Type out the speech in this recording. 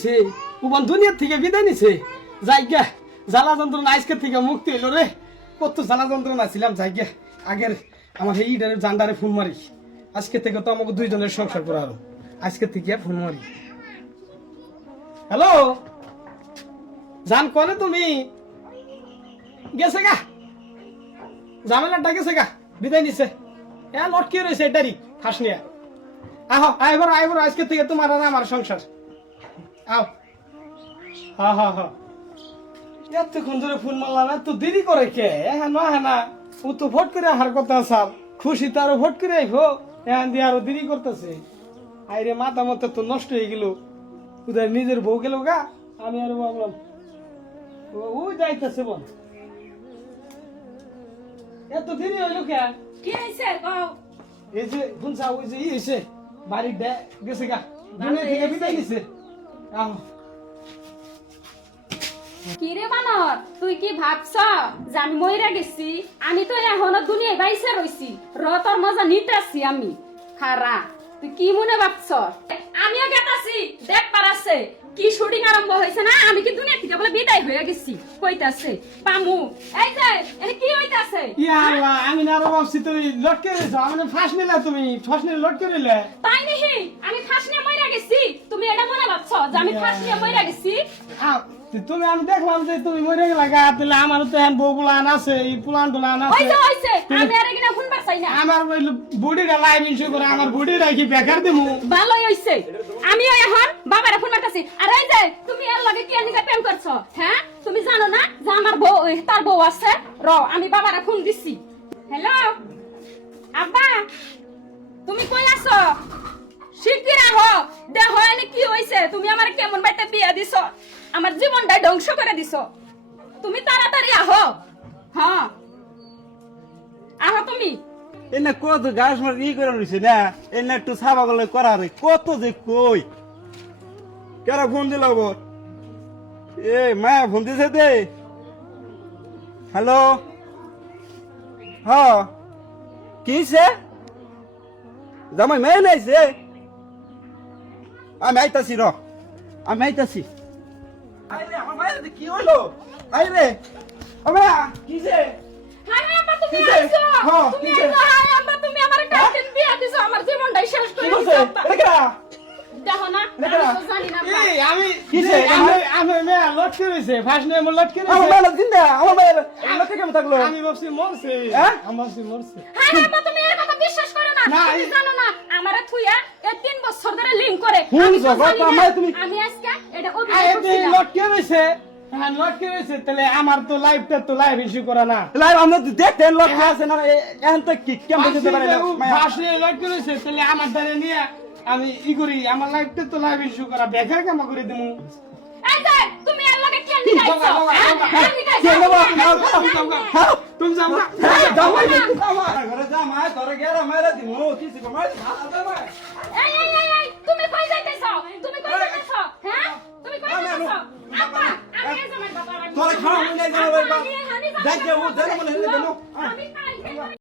হইছে উবান দুনিয়ার থেকে বিদায় নিছে যাইগা জ্বালা যন্ত্রণা আজকের থেকে মুক্তি হইল রে কত জ্বালা যন্ত্রণা ছিলাম যাইগা আগের আমার এই জান্ডারে ফোন মারি আজকে থেকে তো আমাকে দুইজনের সংসার করা হলো আজকে থেকে ফোন মারি হ্যালো জান কনে তুমি গেছে গা ঝামেলাটা গেছে গা বিদায় নিছে লটকি রয়েছে এটারই ফাঁস নিয়ে আহো আইবার আইবার আজকে থেকে তোমার আর আমার সংসার আও হা হা হা এতক্ষণ ধরে ফোন মারলাম এত দেরি করে কে হ্যাঁ না হ্যাঁ না ও তো ভোট করে আসার কথা স্যার খুশি তো আরো ভোট করে আইবো হ্যাঁ দিয়ে আরো দেরি করতেছে আইরে মাথা মতো তো নষ্ট হয়ে গেল উদয় নিজের বউ গেল গা আমি আরো ভাবলাম ও যাইতেছে বল এত দেরি হইলো কে কি হইছে কও এই যে শুনছা ওই যে ই হইছে বাড়ি গেছে গা দুনিয়া থেকে বিদায় নিছে আহ কি রে বানর তুই কি ভাবছ যে আমি মইরা গেছি আমি তো এখনো দুনিয়ায় বাইসে রইছি তোর মজা নিতেছি আমি খারা তুই কি মনে ভাবছ আমিও গেতাছি দেখ পারাছে কি শুটিং আরম্ভ হইছে না আমি কি দুনিয়া থেকে বলে বিদায় হয়ে গেছি কইতাছে পামু এই যে এনে কি হইতাছে ইয়া আল্লাহ আমি না আরো ভাবছি তুমি লটকে রইছো আমি ফাঁস নিলা তুমি ফাঁস নিলে লটকে রইলে তাই নাহি আমি ফাঁস নিয়ে মইরা গেছি তুমি এটা মনে ভাবছ যে আমি ফাঁস নিয়ে মইরা গেছি তুমি আমি দেখলাম যে তুমি মরে গেলা গা তাহলে আমার তো এখন বউ গুলান আছে এই পুলান টুলান আছে হইছে আমি আর এখানে শুনবার চাই না আমার ওই বডিটা লাইভ ইনশু করে আমার বডি রাখি বেকার দিমু ভালোই হইছে আমিও এখন বাবারে ফোন মারতাছি আর এই যে তুমি এর লগে কি আনিকা প্রেম করছো হ্যাঁ তুমি জানো না যে আমার বউ তার বউ আছে আমি বাবারে ফোন দিছি হ্যালো আব্বা তুমি কই আছো শিগগির আহো দেখো এনে কি হইছে তুমি আমার কেমন বাইতে বিয়া দিছো আমার জীবনটা ধ্বংস করে দিছো তুমি তাড়াতাড়ি আহো হ্যাঁ আহো তুমি এনে কত গাছ মার ই করে রইছে না এনে একটু সাবা গলে করা রে কত যে কই কেরা ফোন দিল বল এ মায়া ফোন দিছে দে হ্যালো হ্যাঁ কিছে জামাই মেয়ে নাইছে আমি আইতাছি র আমি আইতাছি আইরে আমার মায়ের কি হইলো আইরে ও মায়া কিছে আরে আব্বা তুমি কিসে? আইছো হ্যাঁ, তুমি কিসে? আইছো আরে আব্বা তুমি আমার কাছে বিয়া দিছো আমার জীবনটাই শেষ করে কি দিছো হইছে আব্বা। এটা কেরা দেখো না এটা? আমি তো জানি না আব্বা। এই আমি কিসে? আমি মেয়ে লটকে রইছে ফাঁস নিয়ে আমার লটকে আমার রইছে মায়ের জিন্দা আমার মায়ের আমার থেকে কেমন থাকলো আমি ভাবছি মরছে হ্যাঁ? আমি ভাবছি মরছে আরে আব্বা তুমি এর কথা বিশ্বাস করো না না, তুমি এই- জানো না আমারে থুইয়া এই 3 বছর ধরে লিংক করে হুন আমি তো জগৎ জানি না। আমায় তুমি- আমি আজকে এটা এই অভিনয় যে করছিলাম লটকে রইছে হ্যাঁ লটকে রইছে তাহলে আমার তো লাইফটা তো লাইভ ইস্যু করা না লাইভ আমরা তো দেখতেন লোক আছে না এখন তো কি কেমন যেতে পারে না মায়া। ফাঁস নিয়ে লটকে রইছে তাহলে আমার দ্বারা নিয়ে আমি ই করি আমার লাইফটা তো লাইভ ইস্যু করা বেকার কাম করে দিমু এই যে তুমি এর লগে কি নিকাইছো কে বাবা? হ্যাঁ, তুমি যাও না যাও ভাই, আমার ঘরে যা মায় তোরে গেরা মাইরা দিমু কিছু কমাই এই তুমি কই যাইতেছো তুমি কই যাইতেছো হ্যাঁ তুমি কই যাইতেছো আব্বা আমি এই যে আমার বাবা তোরে খাওয়া মনে নাই জানো ভাই যাই যাও যাই মনে হলে জানো আমি